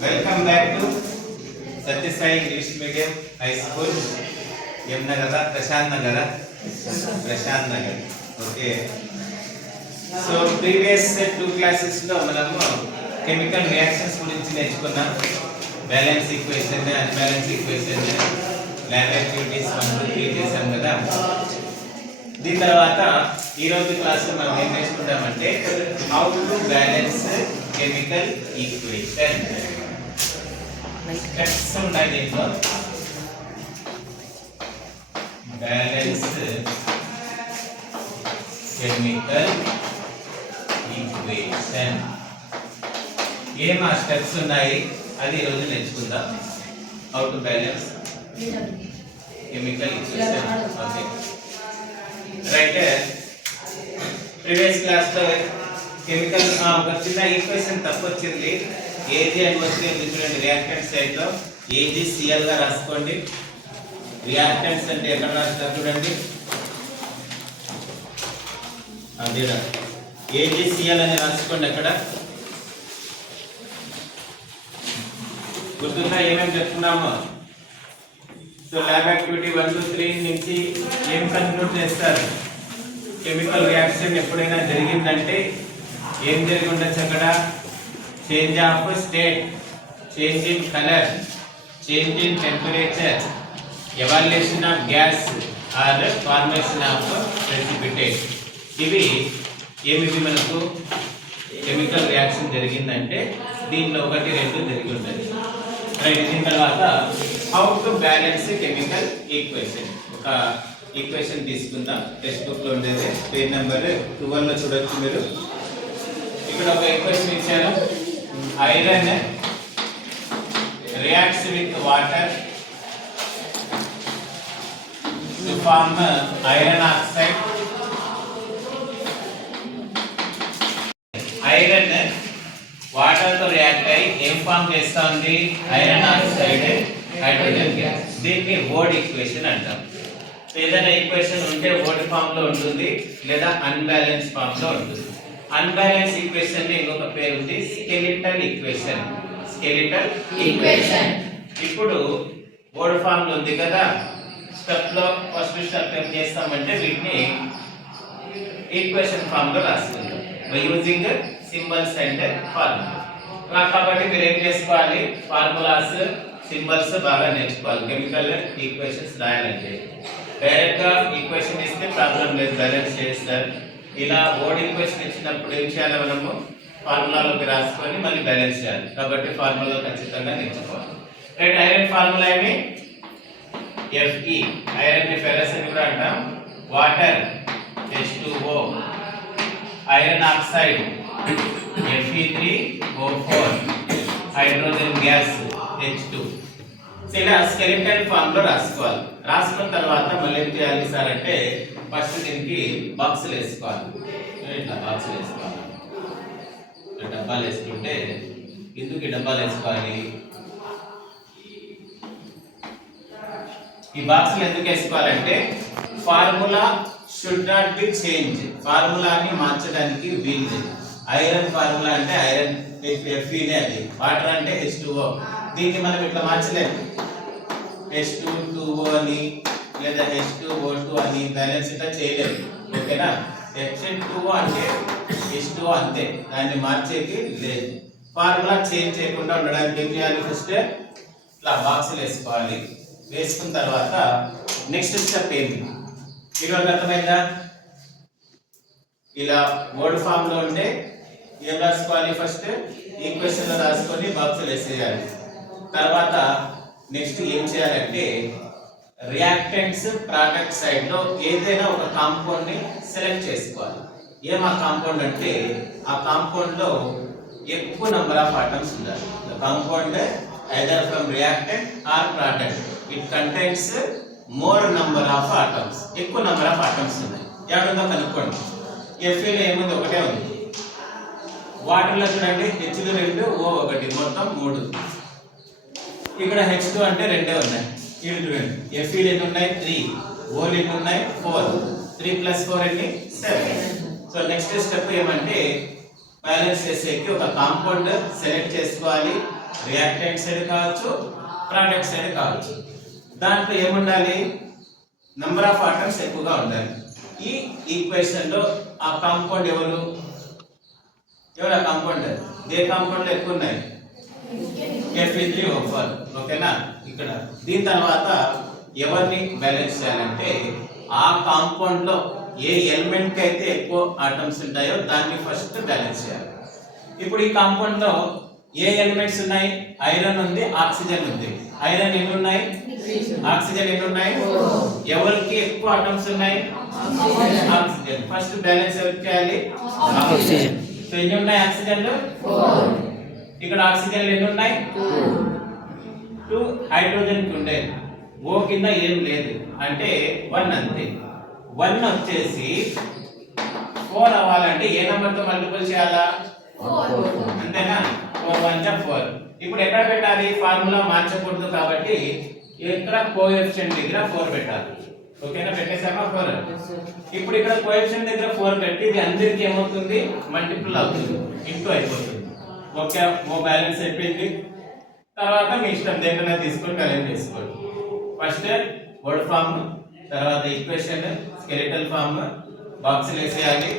Welcome back to Satya Sai English Medium High School, M Nagara, Prashant Nagara. Okay. So previous two classes lo manamu chemical reactions gurinchi nechukunnam. Balance equation, unbalance equation, lab activities 1 to 3 chesam kada. దీని తర్వాత ఈ రోజు class లో మనం ఏం నేర్చుకుంటామంటే how to balance chemical equation. Steps ఉంటాయి దీంట్లో. బ్యాలెన్స్ కెమికల్ ఈక్వేషన్ ఏం ఆ స్టెప్స్ ఉన్నాయి అది ఈ రోజు నేర్చుకుందాం. How to balance chemical equation. Okay right. Previous class లో కెమికల్ ఒక చిన్న ఈక్వేషన్ తప్పు వచ్చింది. ఏజీ అని వచ్చింది చూడండి. రియాక్టెంట్ సైడ్ లో AgCl గా రాసుకోండి. రియాక్టెంట్స్ అంటే ఎక్కడ రాస్తారు చూడండి. అదే AgCl అని రాసుకోండి. అక్కడ గుర్తుందా ఏమేమి చెప్తున్నామో? సో ల్యాబ్ యాక్టివిటీ 1 to 3 నుంచి ఏం కన్క్లూడ్ చేస్తారు? కెమికల్ రియాక్షన్ ఎప్పుడైనా జరిగిందంటే ఏం జరిగి ఉండొచ్చు అక్కడ? Change of state, change in colour, change in temperature, evaluation of gas or formation of precipitate. ఇవి ఏమిటి మనకు కెమికల్ రియాక్షన్ జరిగిందంటే దీనిలో 1, 2 జరిగి ఉంటుంది. రైట్. దీని తర్వాత how to balance chemical equation. ఒక ఈక్వేషన్ తీసుకుందాం. టెక్స్ట్ బుక్ లో ఉండేది. పేజ్ నెంబర్ 12 లో చూడొచ్చు మీరు. ఇక్కడ ఒక ఈక్వేషన్ ఇచ్చారు. Iron reacts with water to form iron oxide. Iron water తో రియాక్ట్ అయ్యి ఏం ఫార్మ్ చేస్తా ఉంది? Iron oxide, hydrogen gas. దీన్ని ఓడ్ ఈక్వేషన్ అంటాం. ఏదైనా ఈక్వేషన్ ఉంటే ఓడ్ ఫామ్ లో ఉంటుంది లేదా అన్బ్యాలెన్స్ ఫామ్ లో ఉంటుంది. అన్బ్యాలెన్స్ ఈక్వేషన్ ని ఇంకొక పేరు ఉంది స్కెలిటల్ ఈక్వేషన్. Skeletal equation. ఇప్పుడు ఓడ్ ఫామ్ లో ఉంది కదా. స్టెప్ లో ఫస్ట్ స్టెప్ ఏం చేస్తామంటే వీటిని ఈక్వేషన్ ఫామ్ లో రాసుకుందాం by using symbols and formula. కాబట్టి మీరు ఏం చేసుకోవాలి? ఫార్ములాస్, సింబల్స్ బాగా నేర్చుకోవాలి. కెమికల్ ఈక్వేషన్స్ రాయాలంటే డైరెక్ట్ గా ఈక్వేషన్ ఇస్తే ప్రాబ్లం లేదు, బ్యాలెన్స్ చేస్తారు. ఇలా ఓడ్ ఈక్వేషన్ ఇచ్చినప్పుడు ఏం చేయాలి? మనము ఫార్ములాలోకి రాసుకొని మళ్ళీ బ్యాలెన్స్ చేయాలి. కాబట్టి ఫార్ములా ఖచ్చితంగా నేర్చుకోవాలి. రైట్. ఐరన్ ఫార్ములా ఏమి? Fe. ఐరన్ ని ఫెరస్ అని కూడా అంటాం. Water H2O, iron oxide Fe3O4, hydrogen gas H2. ఇలా స్కెలిటల్ ఫామ్ లో రాసుకోవాలి. రాసుకున్న తర్వాత మళ్ళీ ఏం చేయాలి సార్ అంటే ఫస్ట్ దీనికి బాక్సులు వేసుకోవాలి. ఇట్లా బాక్సులు వేసుకోవాలి. డబ్బాలు వేసుకుంటే ఎందుకు ఈ డబ్బాలు వేసుకోవాలి? ఈ బాక్సులు ఎందుకు వేసుకోవాలంటే formula should not be change. ఫార్ములాని మార్చడానికి వీలు. ఐరన్ ఫార్ములా అంటే ఐరన్ Fe నే అది. వాటర్ అంటే H2O. దీన్ని మనం ఇట్లా మార్చలేము. H2O అని లేదా H2O2 అని బ్యాలెన్స్ ఇట్లా చేయలేము. ఓకేనా? H2O అంటే H2O అంతే, దాన్ని మార్చేకి లేదు. ఫార్ములా చేంజ్ చేయకుండా ఉండడానికి ఏం చేయాలి? ఫస్ట్ ఇట్లా బాక్సులు వేసుకోవాలి. వేసుకున్న తర్వాత నెక్స్ట్ స్టెప్ ఏంటి? ఈరోజు అర్థమైందా? ఇలా వర్డ్ ఫామ్ లో ఉంటే ఏం రాసుకోవాలి? ఫస్ట్ ఈక్వేషన్ లో రాసుకొని బాక్సులు వేసేయాలి. తర్వాత నెక్స్ట్ ఏం చేయాలంటే రియాక్టెంట్స్ ప్రోడక్ట్ సైడ్ లో ఏదైనా ఒక కాంపౌండ్ ని సెలెక్ట్ చేసుకోవాలి. ఏం ఆ కాంపౌండ్ అంటే ఆ కాంపౌండ్ లో ఎక్కువ నంబర్ ఆఫ్ ఆటమ్స్ ఉండాలి. The compound either from reactant or product, it contains more number of atoms. ఎక్కువ నంబర్ ఆఫ్ ఆటమ్స్ ఉన్నాయి. ఎక్కడుందో కనుక్కోండి. Fe లో ఏముంది? ఒకటే ఉంది. వాటర్ లో చూడండి H2 2, O1, మొత్తం 3. ఇక్కడ H2 అంటే 2 ఉన్నాయి. ఇది చూడండి Fe ఎన్ని ఉన్నాయి? 3. O ఎన్ని ఉన్నాయి? 4. 3 + 4 ఎన్ని? 7. సో నెక్స్ట్ స్టెప్ ఏమంటే బ్యాలెన్స్ చేసేకి ఒక కాంపౌండ్ సెలెక్ట్ చేసుకోవాలి. రియాక్టెంట్ సైడ్ కావచ్చు, ప్రొడక్ట్ సైడ్ కావచ్చు. దాంట్లో ఏముండాలి, నంబర్ ఆఫ్ ఆటమ్స్ ఎక్కువగా ఉండాలి. ఈ ఈక్వేషన్ లో ఆ కాంపౌండ్ ఎవరు ఆ కాంపౌండ్ ఏ కాంపౌండ్ లో ఎక్కువ ఉన్నాయి, Fe3O4. ఓకేనా. ఇక్కడ దీని తర్వాత ఎవరిని బ్యాలెన్స్ చేయాలంటే ఆ కాంపౌండ్ లో ఏ ఎలిమెంట్ కి అయితే ఎక్కువ ఆటమ్స్ ఉంటాయో దాన్ని ఫస్ట్ బ్యాలెన్స్ చేయాలి. ఇప్పుడు ఈ కాంపౌండ్ లో ఏ ఎలిమెంట్స్ ఉన్నాయి, ఐరన్ ఉంది, ఆక్సిజన్ ఉంది. ఐరన్ ఎన్ని ఉన్నాయి, ఆక్సిజన్ ఎన్ని ఉన్నాయి, ఎవరికి ఎక్కువ ఆటమ్స్ ఉన్నాయి, ఆక్సిజన్. ఫస్ట్ బ్యాలెన్స్ ఎవరికి చేయాలి, ఆక్సిజన్. సో ఎన్ని ఉన్నాయి ఆక్సిజన్ లో, 4. ఇక్కడ ఆక్సిజన్ ఎన్ని ఉన్నాయి, 2. హైడ్రోజన్ కి ఉండే ఓ కింద ఏం లేదు అంటే 1 అంతే. 1 వచ్చేసి 4 అవ్వాలంటే ఏ నంబర్ తో మల్టిపుల్ చేయాలా, 4. అంతేనా, 4 1 4. ఇప్పుడు ఎక్కడ పెట్టాలి, ఫార్ములా మార్చకూడదు కాబట్టి ఇక్కడ కోఎఫిషియంట్ దగ్గర 4 పెట్టాలి. ఓకేనా, పెట్టేసామా 4. ఇప్పుడు ఇక్కడ కోఎఫిషియంట్ దగ్గర 4 పెట్టి ఇది అందరికి ఏమవుతుంది, మల్టిపుల్ అవుతుంది, ఇంటూ అయిపోతుంది. ఓకే, బ్యాలెన్స్ అయిపోయింది. తర్వాత మీ ఇష్టం దేనికైనా తీసుకొని బ్యాలెన్స్ చేసుకోండి. ఫస్ట్ వర్డ్ ఫామ్, తర్వాత ఈక్వేషన్, స్కెలిటల్ ఫామ్, బాక్సులు వేసేయాలి,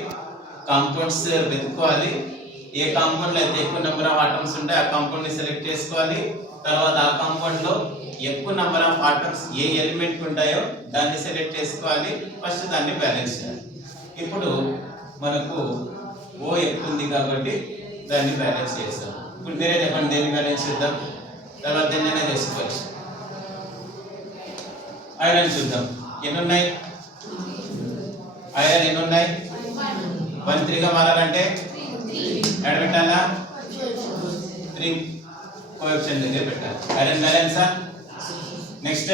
కాంపౌండ్స్ వెతుక్కోవాలి. ఏ కాంపౌండ్ లో అయితే ఎక్కువ నెంబర్ ఆఫ్ ఆటమ్స్ ఉంటే ఆ కాంపౌండ్ ని సెలెక్ట్ చేసుకోవాలి. తర్వాత ఆ కాంపౌండ్ లో ఎక్కువ number of atoms A element ఉంటాయో దాన్ని సెలెక్ట్ చేసుకోవాలి. ఫస్ట్ దాన్ని బ్యాలెన్స్ చేయాలి. ఇప్పుడు మనకు ఓ ఎక్కువ ఉంది కాబట్టి దాన్ని బ్యాలెన్స్ చేస్తాం. ఇప్పుడు మీరే చెప్పండి దేన్ని బ్యాలెన్స్ చేద్దాం, తర్వాత దేన్నైనా చేసుకోవచ్చు. ఐరన్ చూద్దాం, ఎన్ని ఉన్నాయి, ఐరన్ ఎన్ని ఉన్నాయి, 1 3 గా మారాలంటే ఎక్కడ పెట్టాలా, 3 కోఎఫిషియంట్ దగ్గర పెట్టాలి. ఐరన్ బ్యాలెన్సా. నెక్స్ట్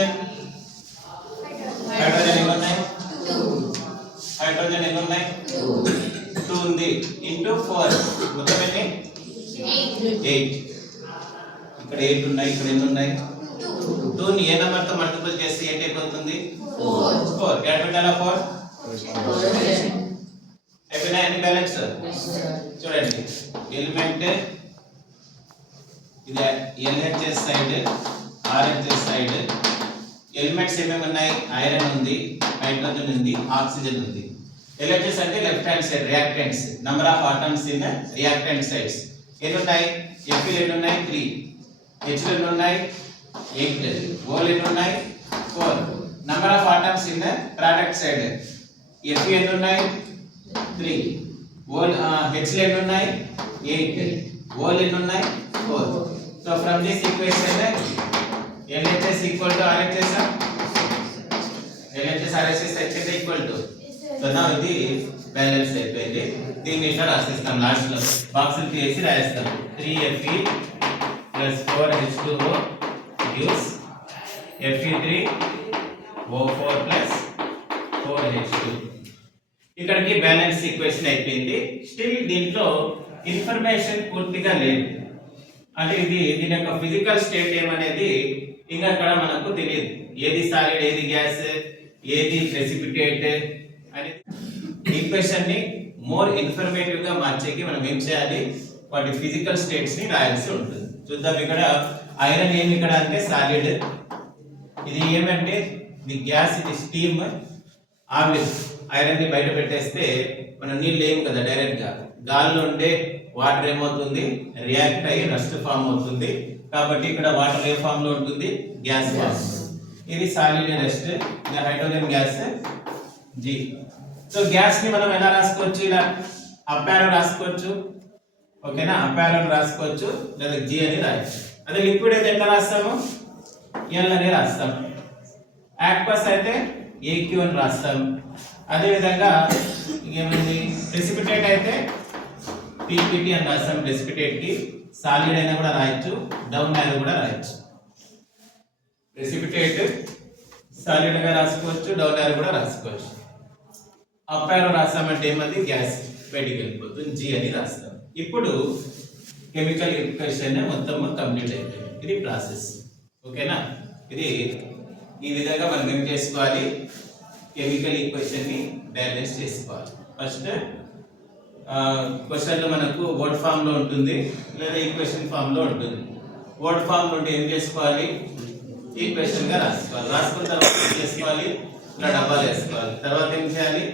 హైడ్రోజన్ ఎన్ని ఉన్నాయి, హైడ్రోజన్ ఎన్ని ఉన్నాయి, 2 ఉంది, ఇంటూ 4 మొత్తం ఎన్ని, 8. ఇక్కడ 8 ఉన్నాయి, ఇక్కడ ఎన్ని ఉన్నాయి, 2 ని ఏ నంబర్ తో మల్టిపుల్ చేస్తే 8 అయిపోతుంది, 4. ఎక్కడ పెట్టాలా, 4. అయిపోయినా ఎన్ని బ్యాలెన్స్ చూడండి. ఎలిమెంట్ ఇది LHS side, RHS side. Elements ఏమేమి ఉన్నాయి, ఐరన్ ఉంది, హైడ్రోజన్ ఉంది, ఆక్సిజన్ ఉంది. LHS అంటే left hand side reactants, number of atoms in reactant sides. ఎన్ని ఉన్నాయి, Fe ఎన్ని ఉన్నాయి, 3. H ఎన్ని ఉన్నాయి, 8. O ఎన్ని ఉన్నాయి, 4. Number of atoms in product side Fe ఎన్ని ఉన్నాయి, 3. H ఎన్ని ఉన్నాయి, 8. O ఎన్ని ఉన్నాయి, 4. So from this equation LHS equal to RHS, LHS RHS అయితే ఈక్వల్ టు. సో నా ఇది బ్యాలెన్స్ అయిపోయింది. దీన్ని ఇట్లా రాసేస్తాం, లాస్ట్ లో బాక్సులు తీసి రాస్తాం. 3Fe plus 4H2O gives Fe3O4 plus 4H2. ఇక్కడికి బ్యాలెన్స్ ఈక్వేషన్ అయిపోయింది. స్టిల్ దీంట్లో ఇన్ఫర్మేషన్ పూర్తిగా లేదు, అంటే దీని యొక్క ఫిజికల్ స్టేట్ ఏమనేది ఇంకా అక్కడ మనకు తెలియదు. ఏది సాలిడ్, ఏది గ్యాస్, ఏది ప్రెసిపిటేట్ అని. ఈక్వేషన్ ని మోర్ ఇన్ఫర్మేటివ్ గా మార్చేకి మనం ఏం చేయాలి, వాటి ఫిజికల్ స్టేట్స్ ని రాయాల్సి ఉంటుంది. చూద్దాం. ఇక్కడ ఐరన్ ఏమి ఇక్కడ అంటే సాలిడ్, ఇది ఏమంటే ఇది గ్యాస్, ఇది స్టీమ్, ఆవిరి. ఐరన్ ని బయట పెట్టేస్తే మనం నీళ్ళు ఏం కదా, డైరెక్ట్ గా గాలిలో ఉండే వాటర్ ఏమవుతుంది, రియాక్ట్ అయ్యి రస్ట్ ఫామ్ అవుతుంది. కాబట్టి ఇక్కడ వాటర్ ఏ ఫామ్ లో ఉంటుంది, గ్యాస్ ఫామ్. ఇది సాలిడ్ రెస్ట్, ఇది hydrogen gas G. So gas ని మనం ఎలా రాసుకోవచ్చు, ఇలా అప్ యారో రాసుకోవచ్చు. ఓకేనా, అప్ యారో రాసుకోవచ్చు, లేదా G అని రాయొచ్చు. అదే లిక్విడ్ అయితే ఎట్లా రాస్తాము, L అని రాస్తాం. యాక్వస్ అయితే AQ అని రాస్తాం. అదే విధంగా ఏమైంది, ప్రెసిపిటేట్ అయితే PPT అని రాస్తాం. ప్రెసిపిటేట్ కి సాలిడ్ అయినా కూడా రాయొచ్చు, డౌన్ యారో కూడా రాయొచ్చు. ప్రెసిపిటేట్ సాలిడ్ గా రాసుకోవచ్చు, డౌన్ యారో కూడా రాసుకోవచ్చు. అప్ యారో రాస్తామంటే ఏమది, గ్యాస్ బయటికి వెళ్ళిపోతుంది, G అని రాస్తాం. ఇప్పుడు కెమికల్ ఈక్వేషన్ మొత్తం కంప్లీట్ అయిపోయింది. ఇది ప్రాసెస్. ఓకేనా, ఇది ఈ విధంగా మనం ఏం చేసుకోవాలి, కెమికల్ ఈక్వేషన్ ని బ్యాలెన్స్ చేసుకోవాలి. ఫస్ట్ క్వశ్చన్లో మనకు వర్డ్ ఫామ్లో ఉంటుంది లేదా ఈక్వేషన్ ఫామ్లో ఉంటుంది. వర్డ్ ఫామ్ నుండి ఏం చేసుకోవాలి, ఈక్వేషన్గా రాసుకోవాలి. రాసుకున్న తర్వాత ఏం చేసుకోవాలి, ఇలా డబ్బాలు వేసుకోవాలి. తర్వాత ఏం చేయాలి,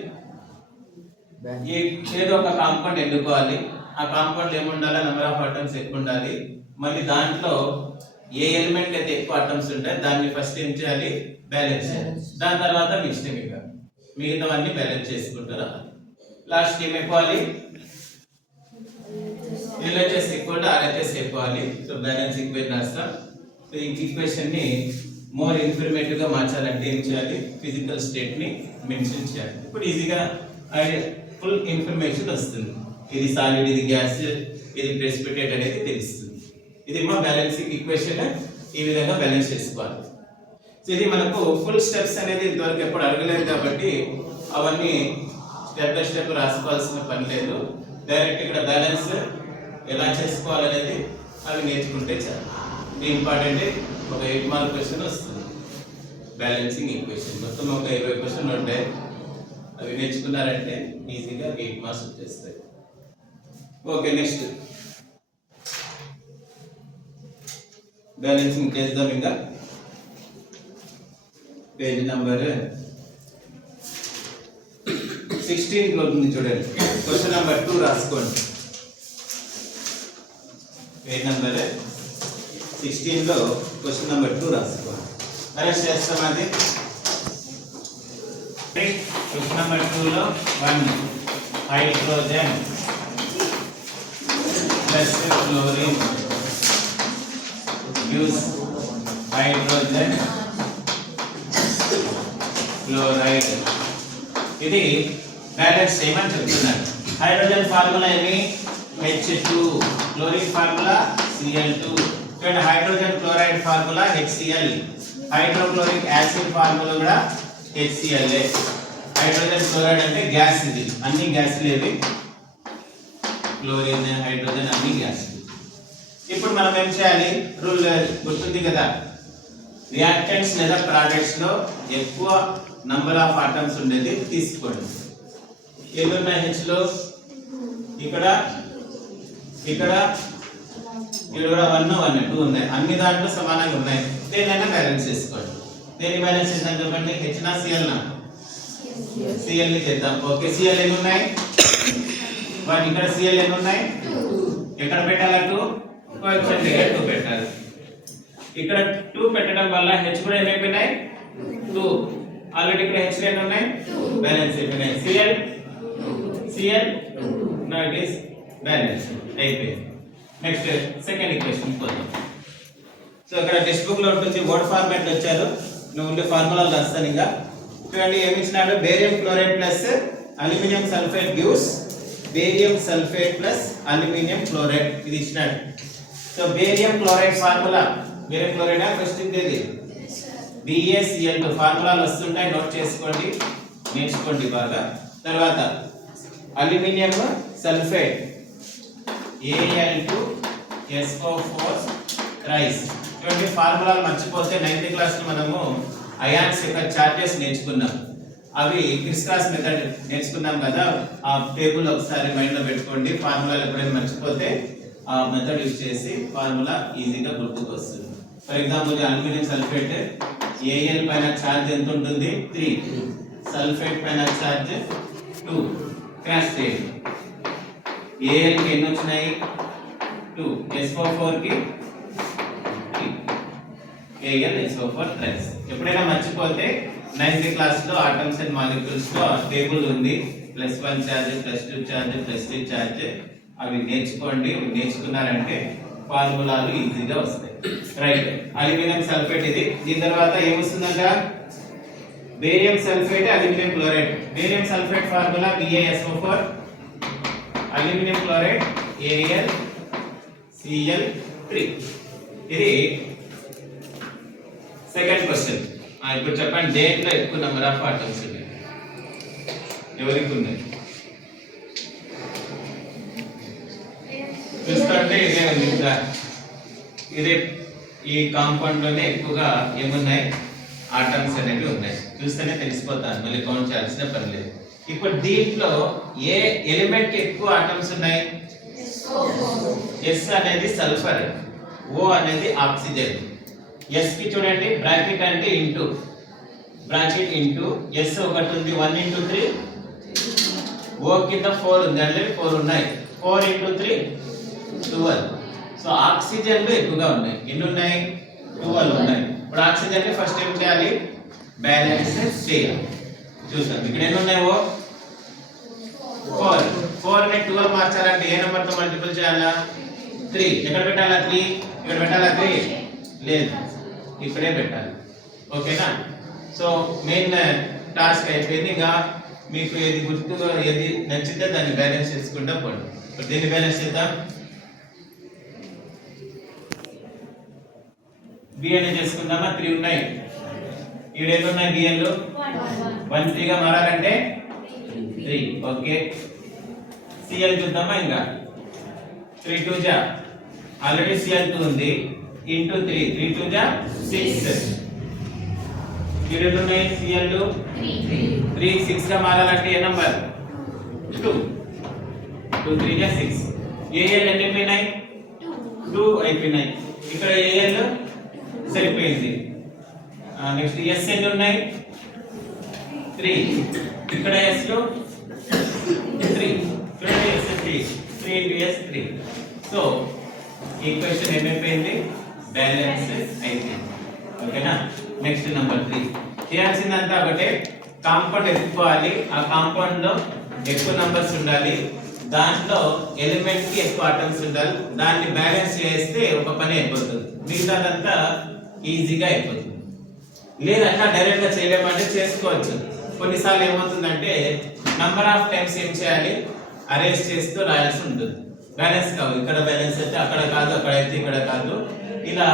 ఏదో ఒక కాంపౌండ్ ఎన్నుకోవాలి. ఆ కాంపౌండ్ ఏముండాలి, నెంబర్ ఆఫ్ ఐటమ్స్ ఎక్కువ ఉండాలి. మళ్ళీ దాంట్లో ఏ ఎలిమెంట్ అయితే ఎక్కువ ఐటమ్స్ ఉంటాయి దాన్ని ఫస్ట్ ఏం చేయాలి, బ్యాలెన్స్ చేయాలి. దాని తర్వాత మీ ఇష్టం, ఇక మిగతావన్నీ బ్యాలెన్స్ చేసుకుంటారు. లాస్ట్ ఏం ఎక్కువాలి, LHS ఈక్వల్ టు RHS ఎక్కువాలి. సో బ్యాలెన్స్ ఈక్వేషన్ రాస్తాం. సో ఈ ఈక్వేషన్ ని మోర్ ఇన్ఫర్మేటివ్ గా మార్చాలంటే ఏం చేయాలి, ఫిజికల్ స్టేట్ ని మెన్షన్ చేయాలి. ఇప్పుడు ఈజీగా ఫుల్ ఇన్ఫర్మేషన్ వస్తుంది. ఇది సాలిడ్, ఇది గ్యాస్, ఇది ప్రెసిపిటేట్ అనేది తెలుస్తుంది. ఇది మా బ్యాలెన్సింగ్ ఈక్వేషన్. ఈ విధంగా బ్యాలెన్స్ చేసుకోవాలి. సో ఇది మనకు ఫుల్ స్టెప్స్ అనేది ఇంతవరకు ఎప్పుడు అడగలేదు కాబట్టి అవన్నీ స్టెప్ బై స్టెప్ రాసుకోవాల్సిన పని లేదు. డైరెక్ట్ ఇక్కడ బ్యాలెన్స్ ఎలా చేసుకోవాలనేది అవి నేర్చుకుంటే చాలు. ఇంపార్టెంట్ ఒక 8 మార్క్ క్వశ్చన్ వస్తుంది. బ్యాలెన్సింగ్ ఈక్వేషన్ మొత్తం ఒక 20 క్వశ్చన్లు ఉంటాయి. అవి నేర్చుకున్నారంటే ఈజీగా 8 మార్క్స్ వచ్చేస్తాయి. ఓకే, నెక్స్ట్ బ్యాలెన్సింగ్ చేద్దాం. ఇంకా పేజ్ నంబర్ 16 లో ఉంది చూడండి. క్వశ్చన్ నంబర్ 2 రాసుకోండి. పేజ్ నంబర్ 16 లో క్వశ్చన్ నంబర్ 2 రాసుకోండి. అరెస్ట్ చేస్తాం. అది క్వశ్చన్ నంబర్ 2 లో 1 hydrogen plus chlorine use hydrogen chloride. ఇది బ్యాలెన్స్ చేయమని చెప్తున్నారు. హైడ్రోజన్ ఫార్ములా ఏమి, H2, క్లోరిన్ ఫార్ములా Cl2. చూడండి, hydrogen chloride formula HCl, hydrochloric acid formula కూడా HCl. హైడ్రోజన్ క్లోరైడ్ అంటే గ్యాస్. ఇది అన్ని గ్యాస్లు ఏవి, క్లోరిన్, హైడ్రోజన్ అన్ని గ్యాస్లు. ఇప్పుడు మనం ఏం చేయాలి, రూల్ గుర్తుంది కదా, రియాక్టెంట్స్ లేదా ప్రోడక్ట్స్ లో ఎక్కువ నంబర్ ఆఫ్ ఆటమ్స్ ఉండేది తీసుకోండి. ఎన్ని ఉన్నాయి H లో, ఇక్కడ ఇక్కడ కూడా 1 1 2 ఉన్నాయి. అన్ని దాంట్లో సమానంగా ఉన్నాయి. దేనైనా బ్యాలెన్స్ చేసుకోండి. దేని బ్యాలెన్స్ చేద్దాం చెప్పండి, H నా Cl నా, Cl ని చేద్దాం. ఓకే, Cl ఎన్ని ఉన్నాయి, 1. ఇక్కడ Cl ఎన్ని ఉన్నాయి, ఎక్కడ పెట్టాలి, 2 కోఎఫిషియంట్ దగ్గర 2 పెట్టాలి. ఇక్కడ 2 పెట్టడం వల్ల H కూడా ఎన్ని అయిపోయినాయి, 2. ఆల్రెడీ ఇక్కడ H ఎన్ని ఉన్నాయి, బ్యాలెన్స్ అయిపోయినాయి. Cl no it is balance అయిపోయింది. నెక్స్ట్ సెకండ్ ఈక్వేషన్ పోదాం. సో ఇక్కడ టెక్స్ట్ బుక్ లో ఉంటుంది, వర్డ్ ఫార్మాట్ వచ్చారు. నువ్వు ఉండే ఫార్ములాలు రాస్తాను. ఇంకా చూడండి ఏమి ఇచ్చినాడు, barium chloride plus aluminium sulphate gives barium sulphate plus aluminium chloride. ఇది ఇచ్చినాడు. So barium chloride formula, barium chloride first ఇది BaCl2. ఫార్ములాలు వస్తుంటాయి, నోట్ చేసుకోండి, నేర్చుకోండి బాగా. తర్వాత అల్యూమినియం సల్ఫేట్ Al2SO4 రైస్. చూడండి ఫార్ములాలు మర్చిపోతే 9th క్లాస్ లో మనము అయాన్స్ యొక్క చార్జెస్ నేర్చుకున్నాం. అవి క్రిస్ క్రాస్ మెథడ్ నేర్చుకున్నాం కదా, ఆ టేబుల్ ఒకసారి మైండ్ లో పెట్టుకోండి. ఫార్ములాలు ఎప్పుడైనా మర్చిపోతే ఆ మెథడ్ యూజ్ చేసి ఫార్ములా ఈజీగా గుర్తుకు వస్తుంది. For example aluminium sulphate Al పైన ఛార్జ్ ఎంత ఉంటుంది, 3. సల్ఫేట్ పైన ఛార్జ్ 2. క్రాష్ చేయండి. Al కి ఎన్ని వచ్చినాయి, 2. SO4 కి 3. AlSO4 rice. ఎప్పుడైనా మర్చిపోతే 9th క్లాస్ లో ఆటమ్స్ అండ్ మాలిక్యూల్స్ లో టేబుల్ ఉంది. +1 ఛార్జ్, +2 ఛార్జ్, +3 ఛార్జ్. అవి నేర్చుకోండి. నేర్చుకున్నారంటే ఫార్ములాలు ఈజీగా వస్తాయి. రైట్, అల్యూమినియం సల్ఫేట్ ఇది. దీని తర్వాత ఏమొస్తుందంట, barium sulphate aluminium chloride. Barium sulphate formula BaSO4, aluminium chloride AlCl3. ఇది సెకండ్ క్వశ్చన్. ఇప్పుడు చెప్పండి, దేంట్లో ఎక్కువ నెంబర్ ఆఫ్ ఆటమ్స్ ఉన్నాయి, ఎవరికి ఉన్నాయి చూస్తుంటే ఇదే ఉంది కదా. ఇదే ఈ కాంపౌండ్ లోనే ఎక్కువగా ఏమున్నాయి, ఆటమ్స్ అనేవి ఉన్నాయి. చూస్తేనే తెలిసిపోతాను, మళ్ళీ కౌంట్ చేయాల్సిన పని లేదు. ఇప్పుడు దీంట్లో ఏ ఎలిమెంట్ ఎక్కువ ఆటమ్స్ ఉన్నాయి? ఎస్ అనేది సల్ఫర్, ఓ అనేది ఆక్సిజన్. ఎస్ కి చూడండి బ్రాకెట్ అంటే ఇంటూ, బ్రాకెట్ ఇంటూ ఎస్ ఒకటి ఉంది 1 into 3, ఓ కింద 4 ఉంది అంటే 4 ఉన్నాయి, 4 into 3 12. సో ఆక్సిజన్లు ఎక్కువగా ఉన్నాయి. ఎన్ని ఉన్నాయి? 12 ఉన్నాయి. ఇప్పుడు ఆక్సిజన్ ని ఫస్ట్ ఏం చేయాలి? బ్యాలెన్స్ చేయాలి. చూసాం ఇక్కడ ఎన్ని ఉన్నాయి? ఓ 4. 4 ని 12 మార్చాలంటే ఏ నెంబర్ తో మల్టిపుల్ చేయాలా? 3. ఎక్కడ పెట్టాలా? 3 ఇక్కడ పెట్టాలా? 3 లేదు, ఇక్కడే పెట్టాలి. ఓకేనా? సో మెయిన్ టాస్క్ అయిపోయింది. ఇంకా మీకు ఏది గుర్తుగా ఏది నచ్చితే దాన్ని బ్యాలెన్స్ చేసుకుంటా పోండి. ఇప్పుడు దీన్ని బ్యాలెన్స్ చేద్దాం. బిఎన్ చేసుకుందామా? 3 ఉన్నాయి. ఇక్కడ ఎన్ని ఉన్నాయి బిఎన్లు? 1 3 గా మారాలంటే 3. ఓకే, సిఎల్ చూద్దామా? ఇంకా 3 2 జా ఆల్రెడీ సిఎల్ 2 ఉంది, ఇంటూ 3 3 2 జా 6. ఇక్కడ ఎన్ని ఉన్నాయి సిఎల్? 3 6 గా మారాలంటే ఏ నంబర్? 2 2 3 జా 6. ఏఎల్ ఎన్ని అయిపోయినాయి? 2 అయిపోయినాయి. ఇక్కడ ఏఎల్ సరిపోయింది. నెక్స్ట్ ఎస్ ఎన్ని ఉన్నాయి? 3. ఇక్కడ ఎస్ లో 3, ఇక్కడ S 3 3 into s 3. So equation ఏమైపోయింది? బ్యాలెన్స్ అయిపోయింది. ఓకేనా? నెక్స్ట్ నెంబర్ 3 చేయాల్సిందంతా ఒకటే, కాంపౌండ్ ఎత్తుకోవాలి. ఆ కాంపౌండ్ లో ఎక్కువ నంబర్స్ ఉండాలి, దాంట్లో ఎలిమెంట్ కి ఎక్కువ ఆటమ్స్ ఉండాలి. దాన్ని బ్యాలెన్స్ చేస్తే ఒక పని అయిపోతుంది, మిగతాదంతా ఈజీగా అయిపోతుంది. లేదంటే డైరెక్ట్ గా చేయలేమంటే చేసుకోవచ్చు. కొన్నిసార్లు ఏమవుతుందంటే నంబర్ ఆఫ్ టైమ్స్ ఏం చేయాలి? అరేంజ్ చేస్తూ రాయాల్సి ఉంటుంది. బ్యాలెన్స్ కాదు, ఇక్కడ బ్యాలెన్స్ అయితే అక్కడ కాదు, అక్కడ అయితే ఇక్కడ కాదు. ఇలా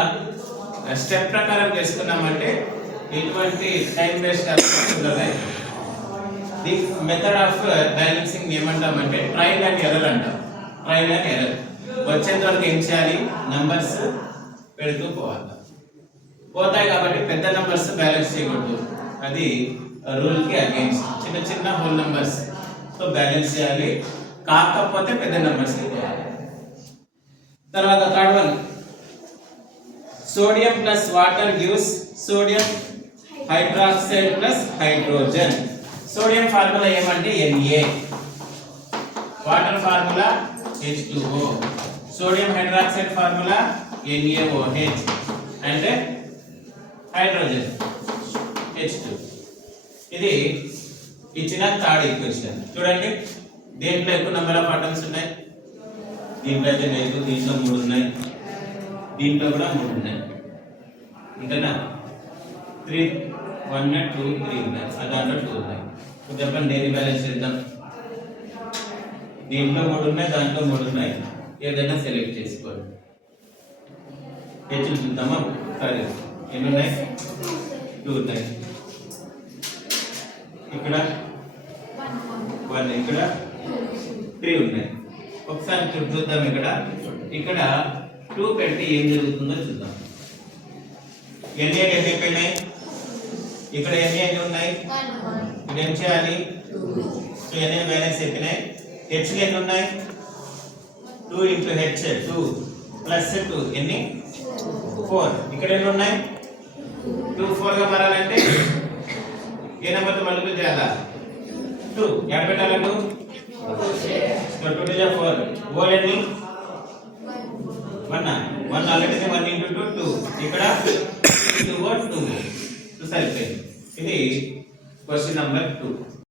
స్టెప్ ప్రకారం చేసుకున్నామంటే ఎటువంటి టైం వేస్ట్ ఉండదు. ది మెథడ్ ఆఫ్ బ్యాలెన్సింగ్ ఏమంటామంటే ట్రయల్ అండ్ ఎర్రర్ అంటాం. ట్రయల్ అండ్ ఎర్రర్ వచ్చేంత వరకు ఏం చేయాలి? నంబర్స్ పెడుతూ పోవాలి. పోతాయి కాబట్టి పెద్ద నంబర్స్ బ్యాలెన్స్ చేయకూడదు, అది రూల్ కి అగైన్స్. చిన్న చిన్న హోల్ నంబర్స్ తో బ్యాలెన్స్ చేయాలి, కాకపోతే పెద్ద నంబర్స్ కి పోవాలి. తర్వాత third one, sodium plus water gives sodium hydroxide plus hydrogen. Sodium formula ఏమంటే Na, water formula H2O, sodium hydroxide formula NaOH, అంటే హైడ్రోజన్ H2. ఇది ఇచ్చిన థర్డ్ ఈక్వేషన్. చూడండి దేంట్లో ఎక్కువ నెంబర్ ఆఫ్ ఆటమ్స్ ఉన్నాయి? దీంట్లో అయితే లేదు, దీంట్లో 3 ఉన్నాయి, దీంట్లో కూడా 3 ఉన్నాయి. ఇంతేనా? 3 1 2 3 ఉన్నాయి, దాంట్లో 2 ఉన్నాయి. చెప్పండి దేని బ్యాలెన్స్ చేద్దాం? దీంట్లో 3 ఉన్నాయి, దాంట్లో 3 ఉన్నాయి, ఏదైనా సెలెక్ట్ చేసుకోండి. హెచ్ చూద్దామా? సరే, ఎన్ని ఉన్నాయి? 2 ఉన్నాయి. ఇక్కడ 1, ఇక్కడ 3 ఉన్నాయి. ఒకసారి చూద్దాం. ఇక్కడ 2 పెడితే ఏం జరుగుతుందో చూద్దాం. ఎన్ని అయిపోయినాయి? ఇక్కడ ఎన్ని ఉన్నాయి? ఇప్పుడు ఏం చేయాలి? సో ఎన్ని బ్యాలెన్స్ అయిపోయినాయి. హెచ్ ఎన్ని ఉన్నాయి? 2 into h 2 ప్లస్ 2 ఎన్ని? 4. ఇక్కడ ఎన్ని ఉన్నాయి? 2 4 గా మారాలంటే ఏ నెంబర్తో మల్టిపుల్ చేయాలా? 2. ఎక్కడ పెట్టాలా? 2 2 to 4. ఓల్ ఎన్ని? 1 ఆల్రెడీ 1 into 2 2. ఇక్కడ 2 2 సరిపోయింది. ఇది క్వశ్చన్ నెంబర్ 2.